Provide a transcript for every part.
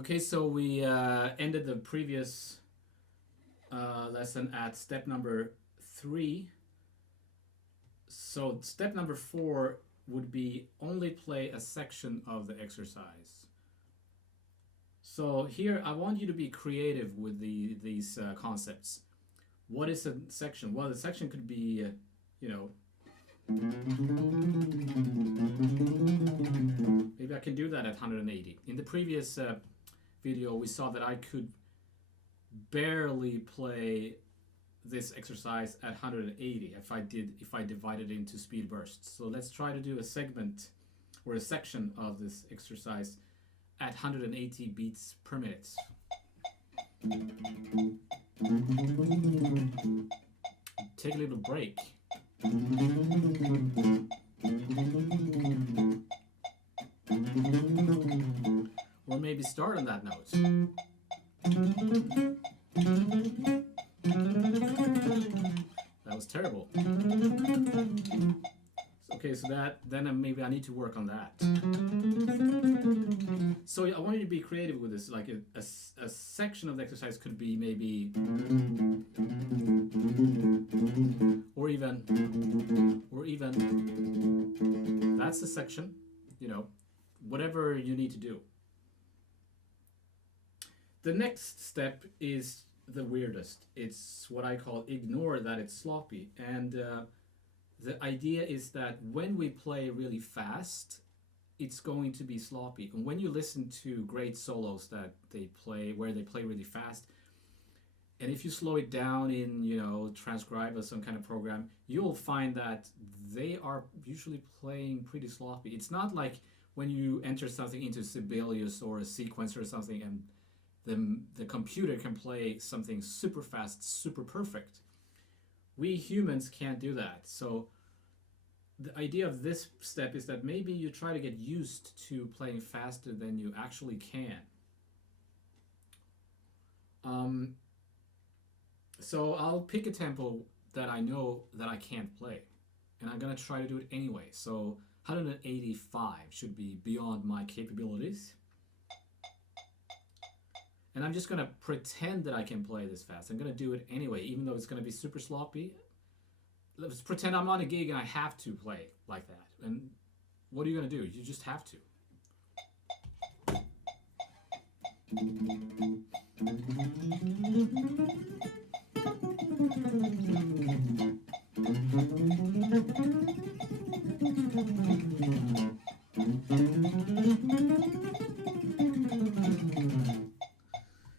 Okay, so we ended the previous lesson at step number 3. So step number 4 would be only play a section of the exercise. So here I want you to be creative with these concepts. What is a section? Well, the section could be, you know, maybe I can do that at 180. In the previous video, we saw that I could barely play this exercise at 180 if I divided it into speed bursts. So let's try to do a segment or a section of this exercise at 180 beats per minute. Take a little break. Or maybe start on that note. That was terrible. Okay, so then maybe I need to work on that. So I want you to be creative with this. Like a section of the exercise could be maybe, or even that's the section. You know, whatever you need to do. The next step is the weirdest. It's what I call ignore that it's sloppy. And the idea is that when we play really fast, it's going to be sloppy. And when you listen to great solos that they play, where they play really fast, and if you slow it down in, you know, Transcribe or some kind of program, you'll find that they are usually playing pretty sloppy. It's not like when you enter something into Sibelius or a sequencer or something and the computer can play something super fast, super perfect. We humans can't do that. So the idea of this step is that maybe you try to get used to playing faster than you actually can. So I'll pick a tempo that I know that I can't play, and I'm gonna try to do it anyway. So 185 should be beyond my capabilities. And I'm just going to pretend that I can play this fast. I'm going to do it anyway, even though it's going to be super sloppy. Let's pretend I'm on a gig and I have to play like that. And what are you going to do? You just have to.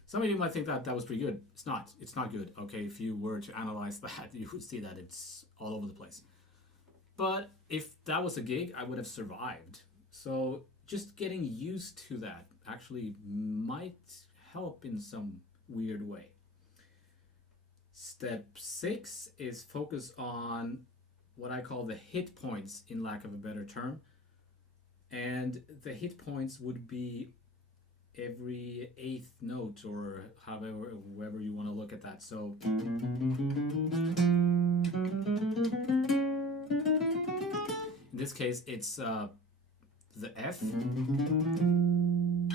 Some of you might think that was pretty good. It's not. It's not good. Okay, if you were to analyze that, you would see that it's all over the place. But if that was a gig, I would have survived. So just getting used to that actually might help in some weird way. Step 6 is focus on what I call the hit points, in lack of a better term. And the hit points would be every 8th note, or however you want to look at that. So in this case it's the F and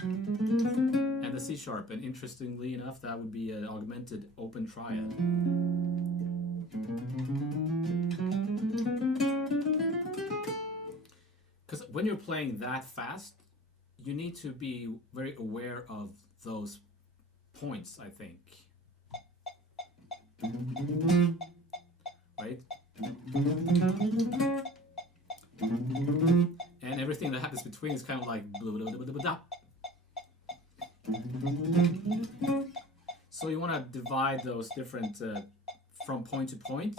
the C sharp, and interestingly enough that would be an augmented open triad. Because when you're playing that fast, you need to be very aware of those points, I think. Right? And everything that happens between is kind of like blah, blah, blah, blah, blah. So you want to divide those different from point to point.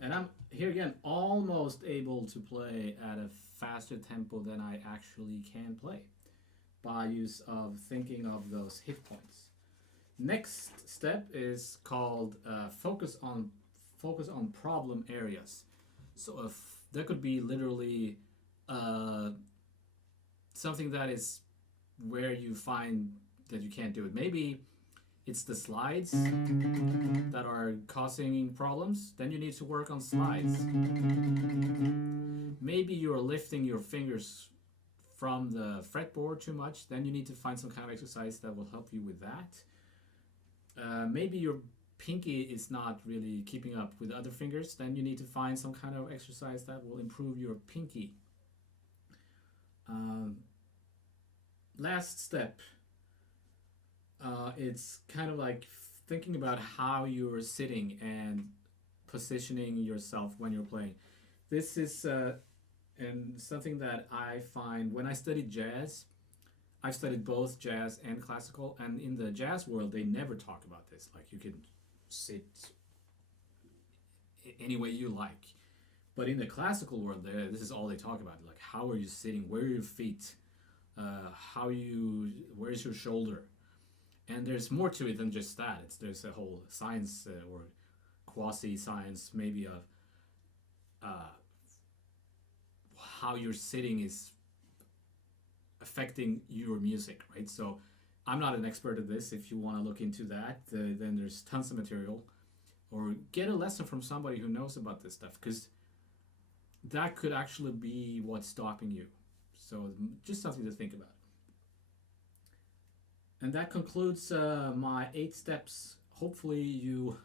And I'm here again almost able to play at a faster tempo than I actually can play by use of thinking of those hit points. Next step is called focus on problem areas. So if there could be literally something that is where you find that you can't do it. Maybe it's the slides that are causing problems, then you need to work on slides. Maybe you're lifting your fingers from the fretboard too much, then you need to find some kind of exercise that will help you with that. Maybe your pinky is not really keeping up with other fingers, then you need to find some kind of exercise that will improve your pinky. Last step, it's kind of like thinking about how you're sitting and positioning yourself when you're playing. This is and something that I find when I studied jazz. I've studied both jazz and classical, and in the jazz world, they never talk about this. Like, you can sit any way you like. But in the classical world, this is all they talk about. Like, how are you sitting? Where are your feet? Where's your shoulder? And there's more to it than just that. There's a whole science or quasi-science, maybe, of how you're sitting is affecting your music, right? So I'm not an expert at this. If you want to look into that, then there's tons of material, or get a lesson from somebody who knows about this stuff, because that could actually be what's stopping you. So just something to think about. And that concludes my 8 steps. Hopefully you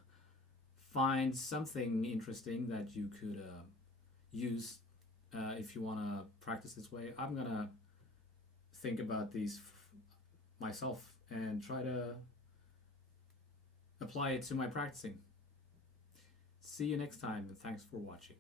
find something interesting that you could use if you want to practice this way. I'm going to think about these myself and try to apply it to my practicing. See you next time, and thanks for watching.